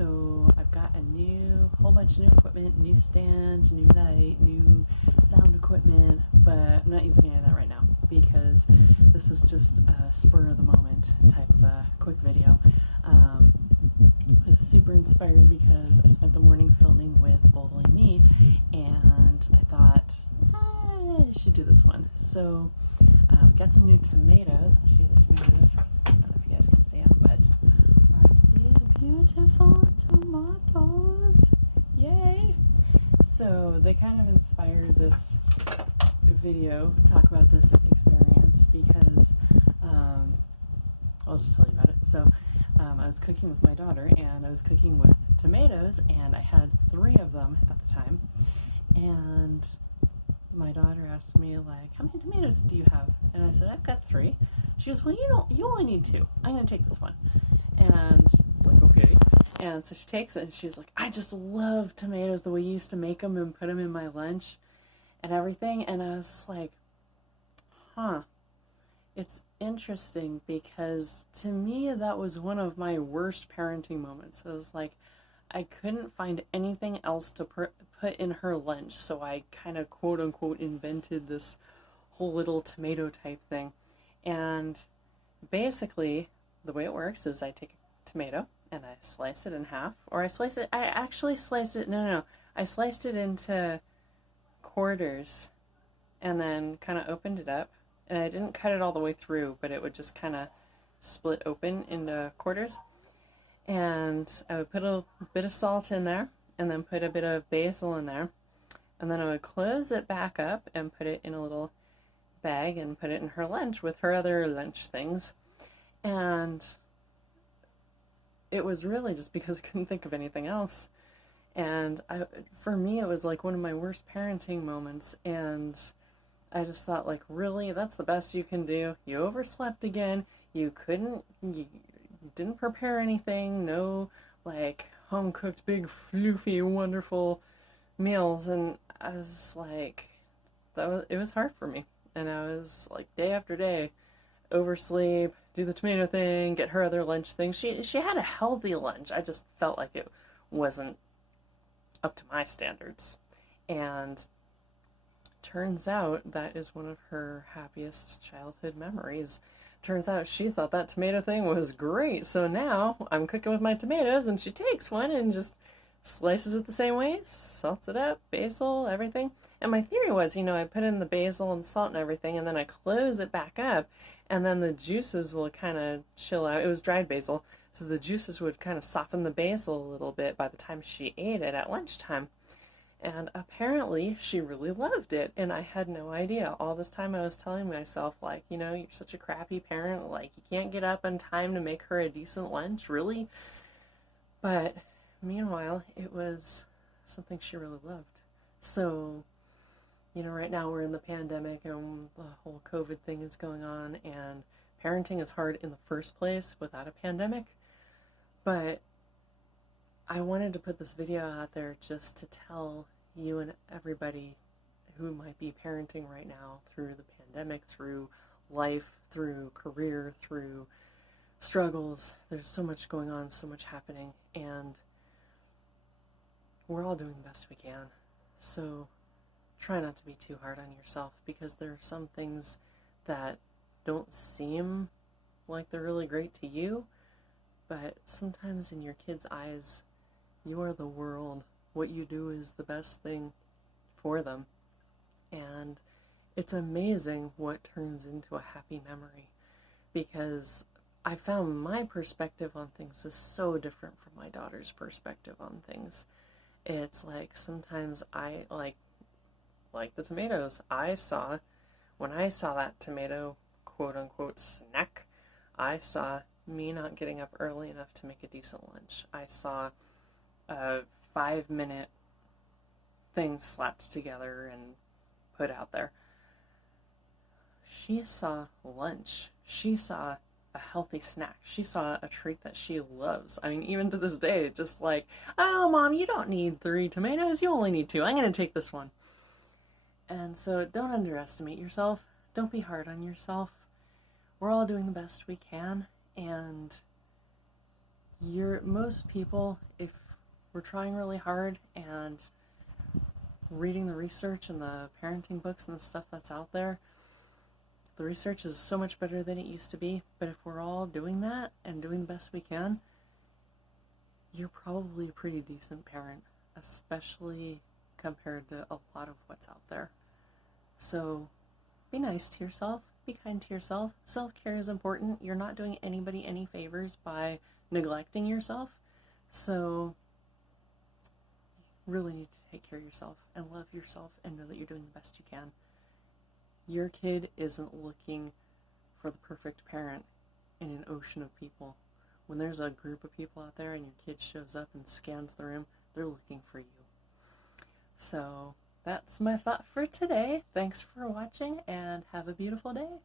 So I've got a whole bunch of new equipment, new stand, new light, new sound equipment, but I'm not using any of that right now because this was just a spur of the moment type of a quick video. I was super inspired because I spent the morning filming with Boldly Me, and I thought, I should do this one. So we got some new tomatoes. I'll show you the tomatoes. I don't know if you guys can see them, but aren't these beautiful tomatoes? Yay! So they kind of inspired this video, talk about this experience, because I'll just tell you about it. So I was cooking with my daughter, and I was cooking with tomatoes, and I had 3 of them at the time, and my daughter asked me, like, how many tomatoes do you have? And I said, I've got 3. She goes, well, you only need 2. I'm going to take this one. And it's like, okay. And so she takes it, and she's like, I just love tomatoes the way you used to make them and put them in my lunch and everything. And I was like, huh. It's interesting because to me that was one of my worst parenting moments. It was like I couldn't find anything else to put in her lunch, so I kind of quote unquote invented this whole little tomato type thing. And basically the way it works is I take a tomato and I slice it in half, or I actually sliced it, no, I sliced it into quarters and then kind of opened it up, and I didn't cut it all the way through, but it would just kind of split open into quarters. And I would put a bit of salt in there, and then put a bit of basil in there, and then I would close it back up and put it in a little bag and put it in her lunch with her other lunch things. And it was really just because I couldn't think of anything else. And for me, it was like one of my worst parenting moments, and I just thought, like, really, that's the best you can do? You overslept again. You didn't prepare anything. No, like, home cooked, big, floofy, wonderful meals. And I was like, it was hard for me. And I was like, day after day, oversleep, do the tomato thing, get her other lunch thing. She had a healthy lunch. I just felt like it wasn't up to my standards. And turns out that is one of her happiest childhood memories. Turns out she thought that tomato thing was great. So now I'm cooking with my tomatoes, and she takes one and just slices it the same way, salts it up, basil, everything. And my theory was, I put in the basil and salt and everything, and then I close it back up, and then the juices will kind of chill out. It was dried basil, so the juices would kind of soften the basil a little bit by the time she ate it at lunchtime. And apparently she really loved it, and I had no idea. All this time I was telling myself, like, you're such a crappy parent, like, you can't get up on time to make her a decent lunch, really? But meanwhile, it was something she really loved. So, right now we're in the pandemic, and the whole COVID thing is going on, and parenting is hard in the first place without a pandemic. But I wanted to put this video out there just to tell you and everybody who might be parenting right now through the pandemic, through life, through career, through struggles. There's so much going on, so much happening, and we're all doing the best we can. So try not to be too hard on yourself, because there are some things that don't seem like they're really great to you, but sometimes in your kids' eyes, you are the world. What you do is the best thing for them. And it's amazing what turns into a happy memory, because I found my perspective on things is so different from my daughter's perspective on things. It's like sometimes I like the tomatoes. When I saw that tomato quote unquote snack, I saw me not getting up early enough to make a decent lunch. I saw a 5-minute thing slapped together and put out there. She saw lunch. She saw a healthy snack. She saw a treat that she loves. I mean, even to this day, just like, oh, Mom, you don't need 3 tomatoes. You only need 2. I'm going to take this one. And so don't underestimate yourself. Don't be hard on yourself. We're all doing the best we can, and most people, if we're trying really hard and reading the research and the parenting books and the stuff that's out there, the research is so much better than it used to be. But if we're all doing that and doing the best we can, you're probably a pretty decent parent, especially compared to a lot of what's out there. So be nice to yourself, be kind to yourself. Self-care is important. You're not doing anybody any favors by neglecting yourself. So you really need to take care of yourself and love yourself and know that you're doing the best you can. Your kid isn't looking for the perfect parent in an ocean of people. When there's a group of people out there and your kid shows up and scans the room, they're looking for you. So that's my thought for today. Thanks for watching and have a beautiful day.